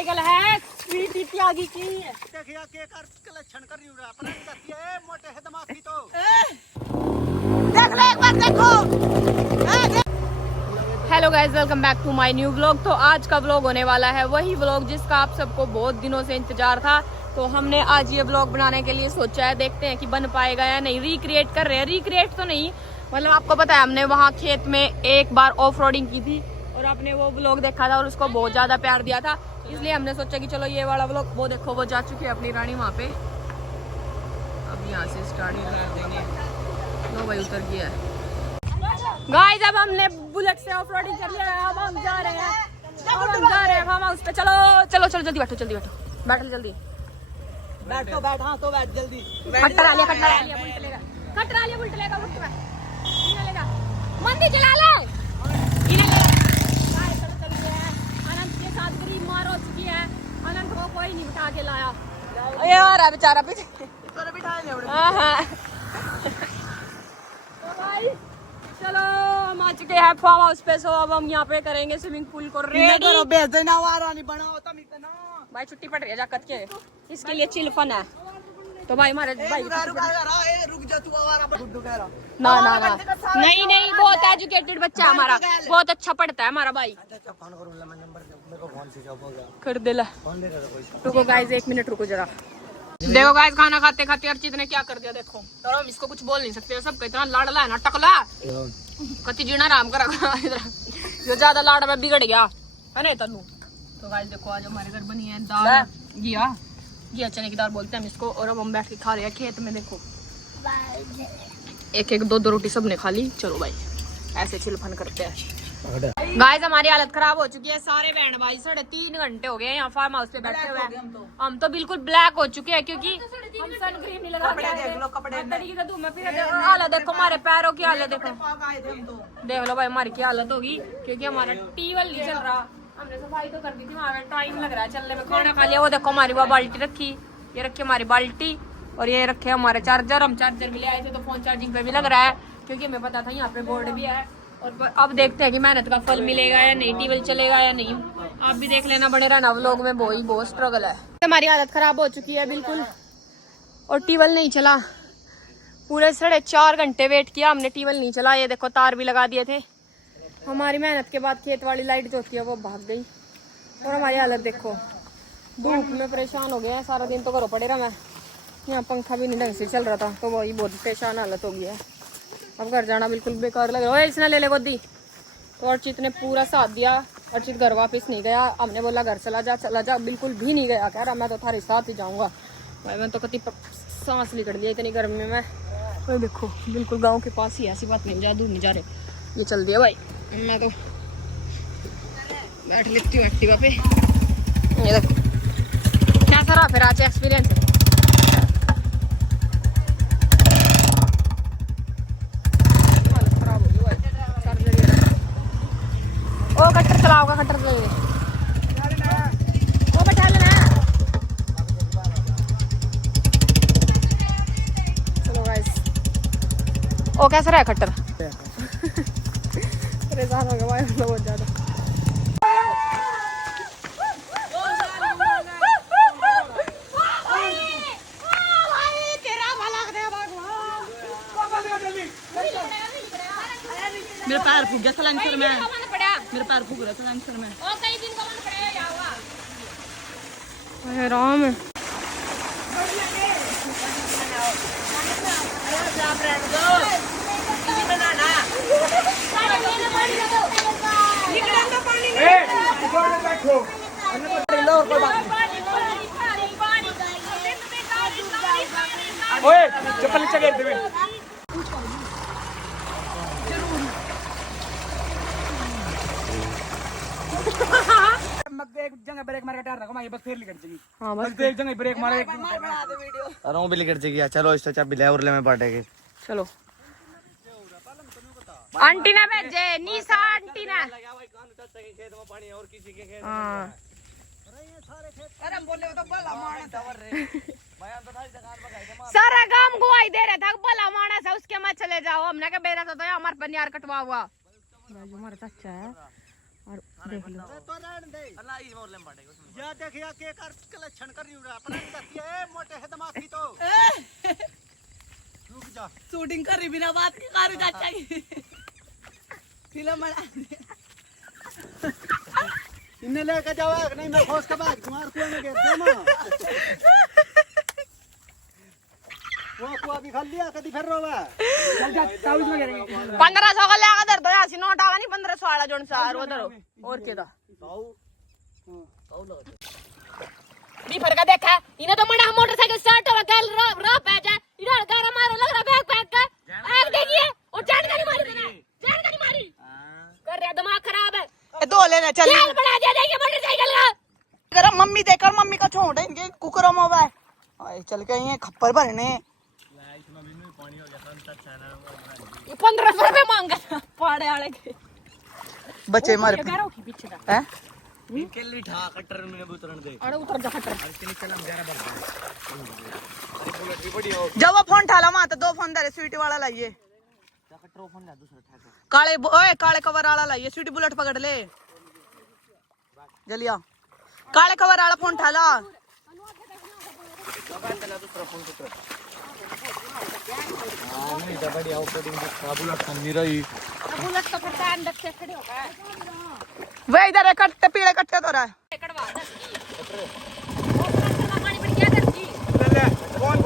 Motorcycle है स्वीटी त्यागी की। देखिए के कर कलेक्शन कर रही हूं अपना नहीं है मोटे है दिमाग की तो देख ले एक बार देखो। Hello guys, welcome back to my new vlog. तो आज का व्लॉग होने वाला है वही व्लॉग जिसका आप सबको बहुत दिनों से इंतजार था। तो हमने आज ये व्लॉग बनाने के लिए सोचा है, देखते हैं कि बन पाएगा या नहीं। रिक्रिएट कर रहे हैं, रिक्रिएट तो नहीं, मतलब आपको पता है हमने वहाँ खेत में एक बार ऑफ रोडिंग की थी और आपने वो व्लॉग देखा था और उसको बहुत ज्यादा प्यार दिया था, इसलिए हमने सोचा कि चलो ये वाला व्लॉग। वो देखो वो जा चुकी है अपनी रानी वहाँ पे। अब यहाँ से स्टार्ट कर देंगे। लो भाई उतर गया है गाइस। अब हमने बुलेट से ऑफ रोडिंग कर लिया है, अब हम जा रहे हैं, फार्म हाउस पे। चलो चलो चलो जल्दी बैठो, जल्दी बैठो, बैठ जल्दी बैठ तो बैठ। हां तो बैठ जल्दी। कटरा लिया बुलेट लेगा, कटरा लिया बुलेट लेगा, उठ पे इन्हें लेगा, मंदी चला ले इन्हें ले। गाइस चलो चल गए हैं। अनंत के साथ गरीब मार हो चुकी है, अनंत को कोई नहीं बिठा के लाया। ये आ रहा बेचारा पीछे, तोरे बिठाए ले। हां तो गाइस चलो हम आ चुके हैं फार्म हाउस पे। सो अब हम यहाँ पे करेंगे स्विमिंग पूल को रेडी। करो बेच देना वारा नहीं बनाओ तुम इतना। भाई छुट्टी पड़ रही है जाकत के, इसके लिए चिल फन है। तो भाई हमारे भाई रुक जा तू आवारा गुड्डू कह रहा। ना ना ना नहीं नहीं, बहुत एजुकेटेड बच्चा है हमारा, बहुत अच्छा पढ़ता है हमारा भाई। फोन करूं मैं नंबर मेरे को फोन स्विच ऑफ हो गया कर दे ला। फोन लेगा कोई। रुको गाइस एक मिनट रुको जरा। देखो गाइस खाना खाते खाते अर्चित ने क्या कर दिया देखो। और हम इसको कुछ बोल नहीं सकते, सबका इतना लाडला है ना, टकला कति जीना आराम करा जो ज्यादा लाड़ में बिगड़ गया है ना तनु। तो गाइस देखो आज हमारे घर बनी है दाल घिया चने की दाल बोलते हैं हम इसको। और अब हम बैठ के खा रहे हैं खेत में। देखो एक एक दो दो रोटी सबने खा ली। चलो भाई ऐसे चिलफन करते हैं। गाइस हमारी हालत खराब हो चुकी है, सारे बहन भाई 3.5 घंटे हो गए यहाँ फार्म हाउस पे बैठे हुए हैं। हम तो बिल्कुल ब्लैक हो चुके हैं क्योंकि हम सनक्रीम नहीं लगा के देख लो कपड़े तरीके से में। फिर हालत देखो हमारे पैरों की हालत देखो, देख लो भाई हमारी क्या हालत होगी क्योंकि हमारा टीवल नहीं चल रहा। हमने सफाई तो कर दी थी, वहाँ टाइम लग रहा है चलने में। खाना खा लिया, वो देखो हमारी वो बाल्टी रखी, ये रखी हमारी बाल्टी और ये रखे हमारे चार्जर। हम चार्जर भी ले आए थे तो फोन चार्जिंग पे भी लग रहा है क्योंकि हमें पता था यहाँ पे बोर्ड भी है। और अब देखते हैं कि मेहनत का फल मिलेगा या नहीं, टीवल चलेगा या नहीं। आप भी देख लेना, बने रहना व्लॉग में, बहुत स्ट्रगल है। हमारी हालत खराब हो चुकी है बिल्कुल और टीवल नहीं चला। पूरे 4.5 घंटे वेट किया हमने, टीवल नहीं चला। ये देखो तार भी लगा दिए थे। हमारी मेहनत के बाद खेत वाली लाइट जो होती है वो भाग गई और हमारी हालत देखो, धूप में परेशान हो गए हैं। सारा दिन तो घरों पड़े रहा मैं, यहाँ पंखा भी नहीं ढंग से चल रहा था तो वही बहुत परेशान हालत हो गई है। अब घर जाना बिल्कुल बेकार लग रहा है। इसने ले ले गोदी। तो अर्चित ने पूरा साथ दिया, अर्चित घर वापस नहीं गया। हमने बोला घर चला जा, बिल्कुल भी नहीं गया। कह रहा मैं तो थारे साथ ही जाऊंगा। भाई मैं तो कति सांस निकल लिया इतनी गर्मी में। तो देखो बिल्कुल गांव के पास ही, ऐसी बात नहीं, जा दूर नहीं जा रहे। ये चल दिया भाई, मैं तो बैठ लेती हूँ एक्टिवा पे। ये देखो कैसा रहा फिर आज एक्सपीरियंस। ओ कट्टर चलाओगा, कट्टर चलाइए वो बैठा लेना। चलो गाइस, ओ कैसा रहा कट्टर? परेशान हो गया भाई बहुत ज्यादा। मेरा पैर फूक गया सलांसर में, मेरा पैर फूक रहा सलांसर में। राम चप्पल नीचे गिर देवे। एक जगह ब्रेक मार के टायर रखो, बस फिर लिकट जाएगी। हां बस एक जगह ब्रेक मारे अरे वो भी लिकट जाएगी। चलो इस तो चाबी ले और ले में बांटेगी। चलो आंटी ने भेजे, निशा आंटी ने। खेत में पानी और किसी के खेत। हां अरे हम बोले तो भला मानस है रे भाई, हम तो थारी दुकान पर गए थे। सारा काम गुआई दे रहा था, भला मानस है उसके मत चले जाओ। हमने कहा बेरा तो हमारे पनियार कटवा हुआ। हमारा चाचा है और देख लो तो रहने दे अल्लाह इस मोर ले बाटे उसमें या देखिया के कर कलेक्शन कर रही हूं अपना करती है मोटे है दिमाग की तो रुक जा शूटिंग कर रही बिना बात के कार चाचा की फिल्म बना इन्हें लेके जाओ नहीं मैं खोस के बाद मार कुएं में गिर दे मां वो कुआ भी खा लिया कभी फिर रोवा चल जा 24 में गिरेंगे 1500 का लेगा दर दो ऐसी नोट आगा नहीं 1500 वाला जोन सार उधर और के दा भी फरका देखा इने तो मड़ा मोटरसाइकिल स्टार्ट हो गल रा पे जा इधर गारा मारो लग रहा बैग पैक का आग देखिए और जानकारी मारी तूने जानकारी मारी कर रहा दिमाग खराब है ए दो लेना चल तेल बढ़ा दिया देखिए मोटरसाइकिल का अगर मम्मी देखकर मम्मी का छोड़ है इनके कुकरों में हुआ है चल के ये खप्पर भरने ये 1500 रुपए मांगा पाड़े वाले के बच्चे मारे पीछे का हैं इनके लिए ठा कटर में उतरन दे अरे उतर जा खटर इसके लिए चल हम जरा बढ़ अरे बुलेट भी बड़ी हो जब वो फोन ठाला मां तो दो फोन दे स्वीटी वाला लाइए कटर फोन ले दूसरा ठा काले ओए काले कवर वाला लाइए स्वीटी बुलेट पकड़ ले जलिया काले कवर वाला फोन ठाला दूसरा फोन कटर नहीं तो बढ़िया ऑपरेटिंग बुलेट नहीं रही बुलेट तो फिर अंदर से खड़े हो गए वे इधर है कट्टे पीले कट्टे तो रहा है कड़वा पानी पर क्या करती ले कौन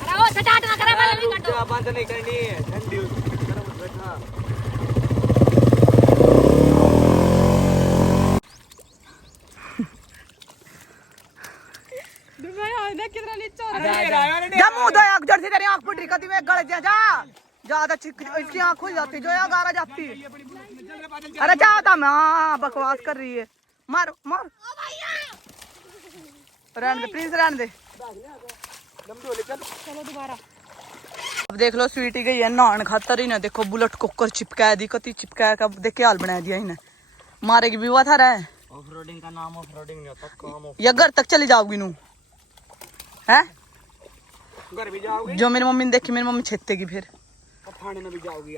अरे वो सटाट ना करे वाला नहीं काटो बात नहीं करनी है ठंडी गरम बैठा कितना नीचे जा मुंह दो आंख जड़ से तेरी आंख फुट रही कभी में गल जा ज्यादा इसकी आंख खुल जाती जो यार गारा जाती अरे जाता मैं बकवास कर रही है मार मार रहने दे प्रिंस रहने दे चलो दोबारा अब देख लो स्वीटी गई है नहान खातर ही ना देखो बुलेट कुकर चिपका दी कति चिपका का देख के हाल बना दिया इन्हें मारेगी भी हुआ था रहा ऑफरोडिंग का नाम ऑफरोडिंग नहीं होता काम या घर तक चली जाओगी नू है घर भी जाओगे जो मेरी मम्मी ने देखी मेरी मम्मी छेतेगी फिर थाने में भी जाओगी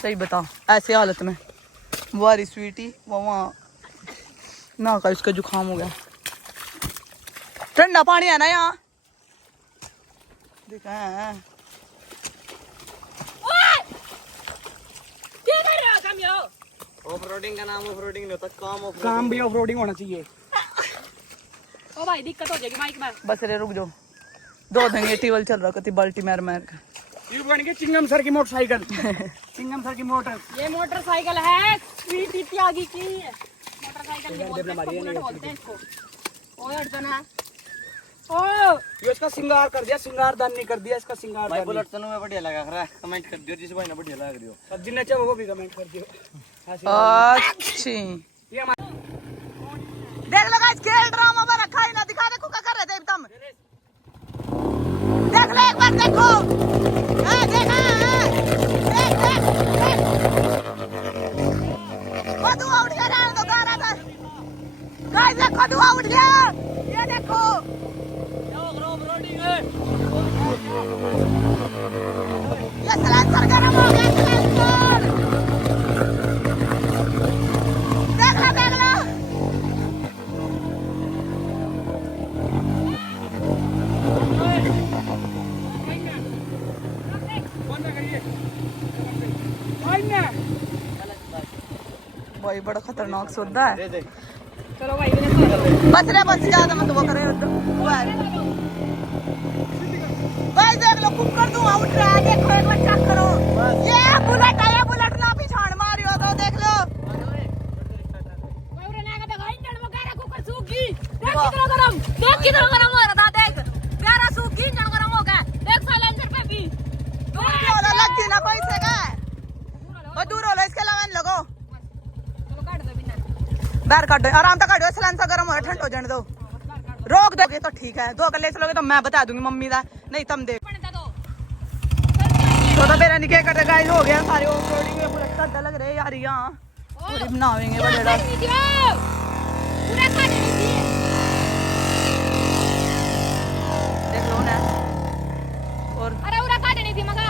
सही बताओ ऐसे हालत में वारी स्वीटी वहाँ ना का इसका जुकाम हो गया ठंडा पानी है ना यहाँ देखा है क्या कर रहे हो तुम यो ऑफरोडिंग का नाम ऑफरोडिंग नहीं होता काम भी ऑफरोडिंग होना चाहिए ओ भाई दिक्कत हो जाएगी माइक में बस रे रुक जाओ दो देंगे टीवल चल रहा कति बाल्टी मार मार का ये बन के चिंगम सर की मोटरसाइकिल चिंगम सर की मोटर ये मोटरसाइकिल है स्वीटी त्यागी की मोटरसाइकिल नहीं बोलते इसको बुलेट बोलते हैं इसको ओ हट तो ना ओ ये इसका सिंगार कर दिया सिंगारदान नहीं कर दिया इसका सिंगार भाई बुलेट तनु में बढ़िया लगा रहा है कमेंट कर दियो जिस भाई ने बढ़िया लगा दियो अब जिन्ने चाहे वो भी कमेंट कर दियो अच्छी ये देख लो गाइस खेल ड्रामा में रखा है ना दिखा देखो क्या कर रहे थे तुम देख ले एक बार देखो देखा कदुआ उठ गया रहने दो गा रहा था गाइस ये कदुआ उठ गया ये देखो ये सलांसर गरम हो गया सलांसर देख लो भाई बड़ा खतरनाक सौदा है चलो भाई बस रे बस ज्यादा मत वो करे भाई देख लो कुकर धुआं उठ रहा है देखो एक बार चेक करो ये बुलेट है बुलेट ना पिछाड़ मारी हो तो देख लो कोई ना का भाई इंजन वगैरह कुकर सूखी देख कितना गरम हो रहा था देख प्यारा सूखी इंजन गरम हो गया देख साइलेंसर पे भी वाला लग गई ना पैसे का और दूर हो लो इसके अलावा लगो चलो काट दो बिना बाहर काट दो आराम से काट दो सिलेंसर गर्म हो रहा ठंड हो जाने दो रोक दोगे तो ठीक है दो अगर ले चलोगे तो मैं बता दूंगी मम्मी का नहीं तुम दे तो मेरा निके करते गाइस हो गया सारे ऑफरोडिंग में बुलेट का लग रहे यार यहां पूरी बनावेंगे बड़ा पूरा काट दीजिए देख लो ना और अरे पूरा काट नहीं थी मगा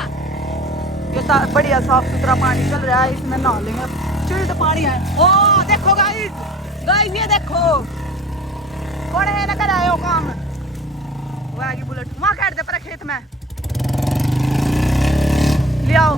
ये बढ़िया साफ सुथरा पानी चल रहा है, इसमें नहा लेंगे। चिल्ड पानी है। ओ देखो गाइस, गाइस ये देखो कौन है ना कर आयो काम। वो आगे बुलेट वहां काट दे पर खेत में ले आओ।